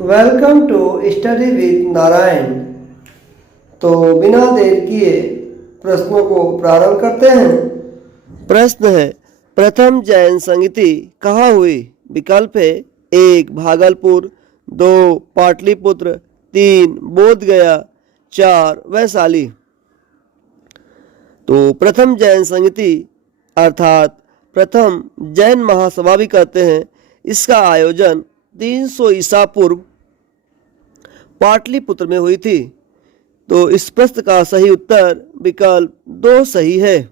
Welcome to study with Narayan. तो बिना देर किए प्रश्नों को प्रारंभ करते हैं। प्रश्न है, प्रथम जैन संगति कहाँ हुई? विकल्प है 1 भागलपुर, 2 पाटलिपुत्र, 3 बोध गया, 4 वैशाली। तो प्रथम जैन संगति अर्थात प्रथम जैन महासभा भी कहते हैं, इसका आयोजन 300 ईसा पूर्व पाटलिपुत्र में हुई थी। तो इस प्रश्न का सही उत्तर विकल्प 2 सही है।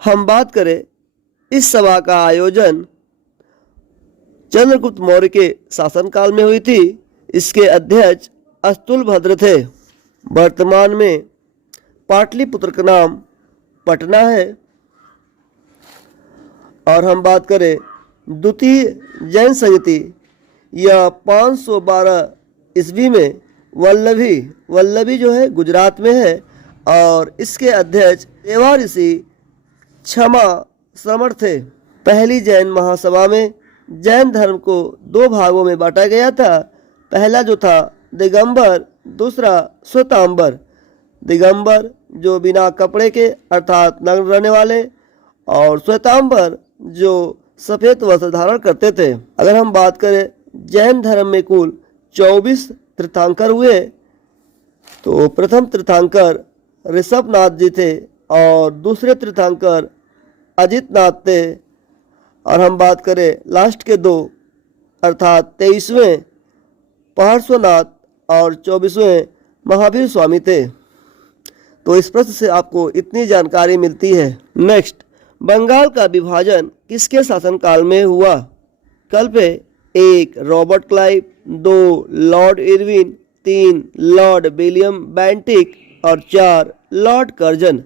हम बात करें इस सभा का आयोजन चंद्रगुप्त मौर्य के शासनकाल में हुई थी। इसके अध्यक्ष अस्तुलभद्र थे। वर्तमान में पाटलिपुत्र का नाम पटना है। और हम बात करें द्वितीय जैन संगति, यह 512 ईस्वी में वल्लभी जो है गुजरात में है और इसके अध्यक्ष देवा ऋषि क्षमा श्रमण थे। पहली जैन महासभा में जैन धर्म को 2 भागों में बांटा गया था। पहला जो था दिगंबर, दूसरा श्वेतांबर। दिगंबर जो बिना कपड़े के अर्थात नग्न रहने वाले, और श्वेतांबर जो सफ़ेद वस्त्र धारण करते थे। अगर हम बात करें जैन धर्म में कुल 24 तीर्थंकर हुए। तो प्रथम तीर्थंकर ऋषभनाथ जी थे और दूसरे तीर्थंकर अजितनाथ थे। और हम बात करें लास्ट के 2 अर्थात 23वें पार्श्वनाथ और 24वें महावीर स्वामी थे। तो इस प्रश्न से आपको इतनी जानकारी मिलती है। नेक्स्ट, बंगाल का विभाजन किसके शासनकाल में हुआ? विकल्प है 1 Robert Clive, 2 Lord Irwin, 3 Lord William Bentinck और 4 लॉर्ड कर्जन।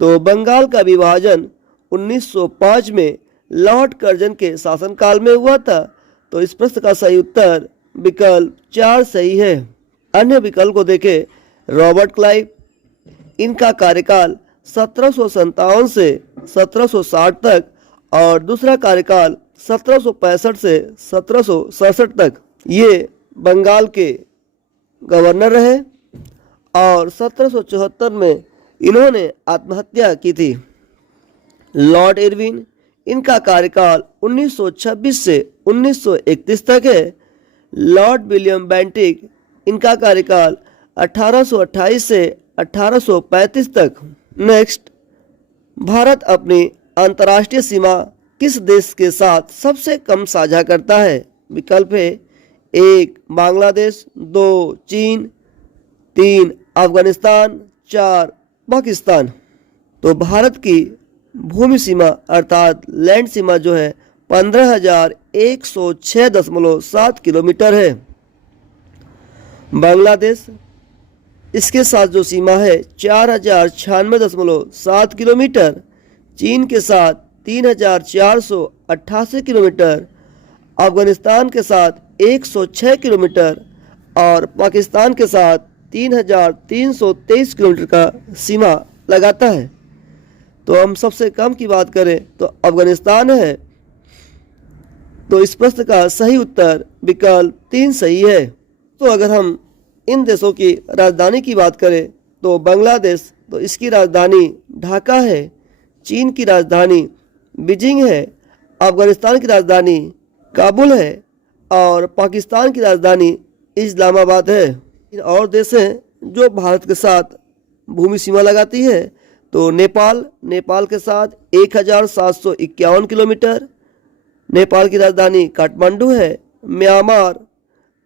तो बंगाल का विभाजन 1905 में लॉर्ड कर्जन के शासनकाल में हुआ था। तो इस प्रश्न का सही उत्तर विकल्प 4 सही है। अन्य विकल्प को देखें, रॉबर्ट क्लाइव, इनका कार्यकाल 1757 से 1760 तक और दूसरा कार्यकाल 1765 से 1767 तक। ये बंगाल के गवर्नर रहे और 1774 में इन्होंने आत्महत्या की थी। लॉर्ड इरविन, इनका कार्यकाल 1926 से 1931 तक है। लॉर्ड विलियम बेंटिक, इनका कार्यकाल 1828 से 1835 तक। नेक्स्ट, भारत अपनी अंतर्राष्ट्रीय सीमा किस देश के साथ सबसे कम साझा करता है? विकल्प है 1 बांग्लादेश, 2 चीन, 3 अफगानिस्तान, 4 पाकिस्तान। तो भारत की भूमि सीमा अर्थात लैंड सीमा जो है 15,106.7 किलोमीटर है। बांग्लादेश, इसके साथ जो सीमा है 4,096.7 किलोमीटर। चीन के साथ 3,488 किलोमीटर, अफगानिस्तान के साथ 106 किलोमीटर और पाकिस्तान के साथ 3,323 किलोमीटर का सीमा लगाता है। तो हम सबसे कम की बात करें तो अफगानिस्तान है। तो इस प्रश्न का सही उत्तर विकल्प 3 सही है। तो अगर हम इन देशों की राजधानी की बात करें तो बांग्लादेश, तो इसकी राजधानी ढाका है। चीन की राजधानी बीजिंग है। अफगानिस्तान की राजधानी काबुल है और पाकिस्तान की राजधानी इस्लामाबाद है। इन और देश हैं जो भारत के साथ भूमि सीमा लगाती है। तो नेपाल के साथ 1,751 किलोमीटर। नेपाल की राजधानी काठमांडू है। म्यांमार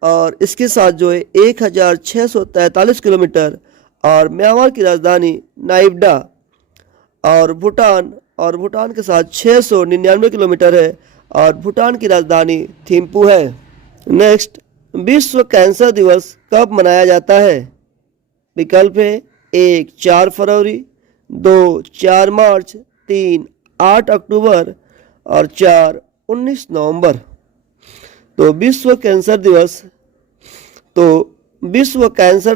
और इसके साथ जो है 1,643 किलोमीटर और म्यांमार की राजधानी नाइब्डा। और भूटान के साथ 699 किलोमीटर है और भूटान की राजधानी थिम्पू है। नेक्स्ट, विश्व कैंसर दिवस कब मनाया जाता है? विकल्प है 1 4 फरवरी, 2 4 मार्च, 3 8 अक्टूबर और 4 19 नवंबर। तो विश्व कैंसर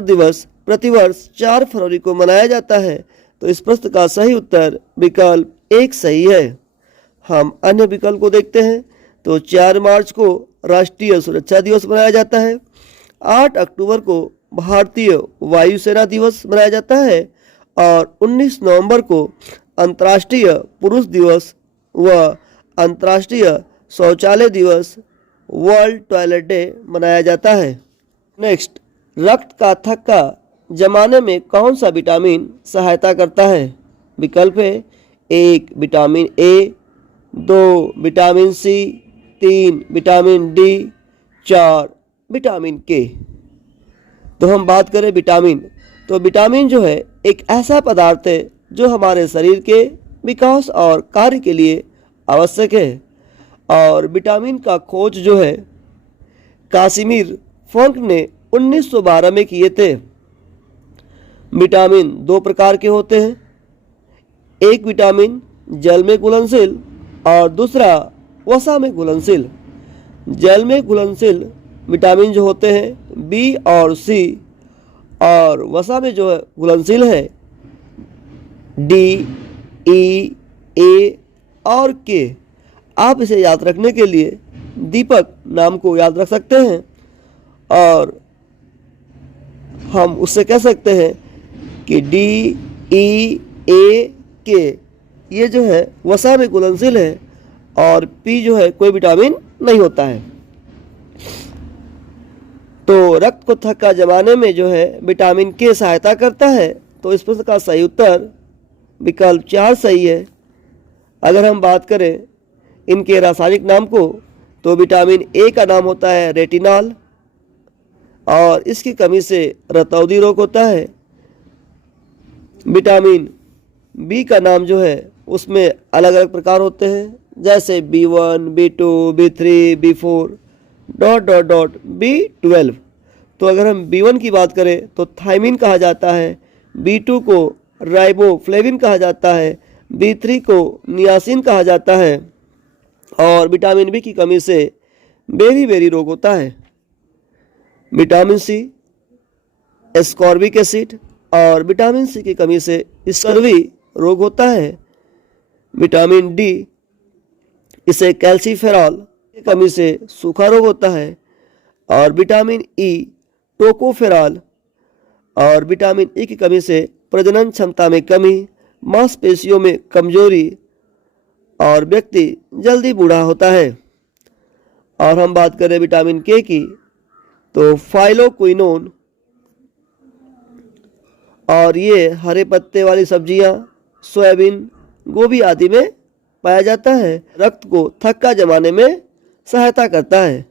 दिवस प्रतिवर्ष 4 फरवरी को मनाया जाता है। तो इस प्रश्न का सही उत्तर विकल्प 1 सही है। हम अन्य विकल्प को देखते हैं। तो 4 मार्च को राष्ट्रीय सुरक्षा दिवस मनाया जाता है। 8 अक्टूबर को भारतीय वायुसेना दिवस मनाया जाता है और 19 नवंबर को अंतर्राष्ट्रीय पुरुष दिवस व अंतर्राष्ट्रीय शौचालय दिवस वर्ल्ड टॉयलेट डे मनाया जाता है। नेक्स्ट, रक्त का थक्का जमाने में कौन सा विटामिन सहायता करता है? विकल्प है 1 vitamin A, 2 vitamin C, 3 vitamin D, 4 vitamin K. तो हम बात करें विटामिन, तो विटामिन जो है एक ऐसा पदार्थ है जो हमारे शरीर के विकास और कार्य के लिए आवश्यक है। और विटामिन का खोज जो है कासिमिर फंक ने 1912 में किए थे। विटामिन 2 प्रकार के होते हैं, एक विटामिन जल में घुलनशील और दूसरा वसा में घुलनशील। जल में घुलनशील विटामिन जो होते हैं बी और सी, और वसा में जो है घुलनशील है डी, ई, ए और के। आप इसे याद रखने के लिए दीपक नाम को याद रख सकते हैं और हम उससे कह सकते हैं कि डी, ई, ए, के ये जो है वसा में घुलनशील है और पी जो है कोई विटामिन नहीं होता है। तो रक्त को थक्का जमाने में जो है विटामिन के सहायता करता है। तो इस प्रश्न का सही उत्तर विकल्प 4 सही है। अगर हम बात करें इनके रासायनिक नाम को, तो विटामिन ए का नाम होता है रेटिनॉल और इसकी कमी से रतौंधी रोग होता है। विटामिन बी का नाम जो है उसमें अलग अलग प्रकार होते हैं, जैसे B1, B2, B3, B4 B12। तो अगर हम B1 की बात करें तो थायमिन कहा जाता है, B2 को राइबोफ्लेविन कहा जाता है, B3 को नियासिन कहा जाता है और विटामिन बी की कमी से बेरी रोग होता है। विटामिन सी एस्कॉर्बिक एसिड और विटामिन सी की कमी से स्कर्वी रोग होता है। विटामिन डी इसे कैल्सीफेरॉल की कमी से सूखा रोग होता है और विटामिन ई टोकोफेरॉल और विटामिन ई की कमी से प्रजनन क्षमता में कमी, मांसपेशियों में कमजोरी और व्यक्ति जल्दी बूढ़ा होता है। और हम बात करें विटामिन के की, तो फाइलोक्विनोन और ये हरे पत्ते वाली सब्जियां, सोयाबीन, गोभी आदि में पाया जाता है। रक्त को थक्का जमाने में सहायता करता है।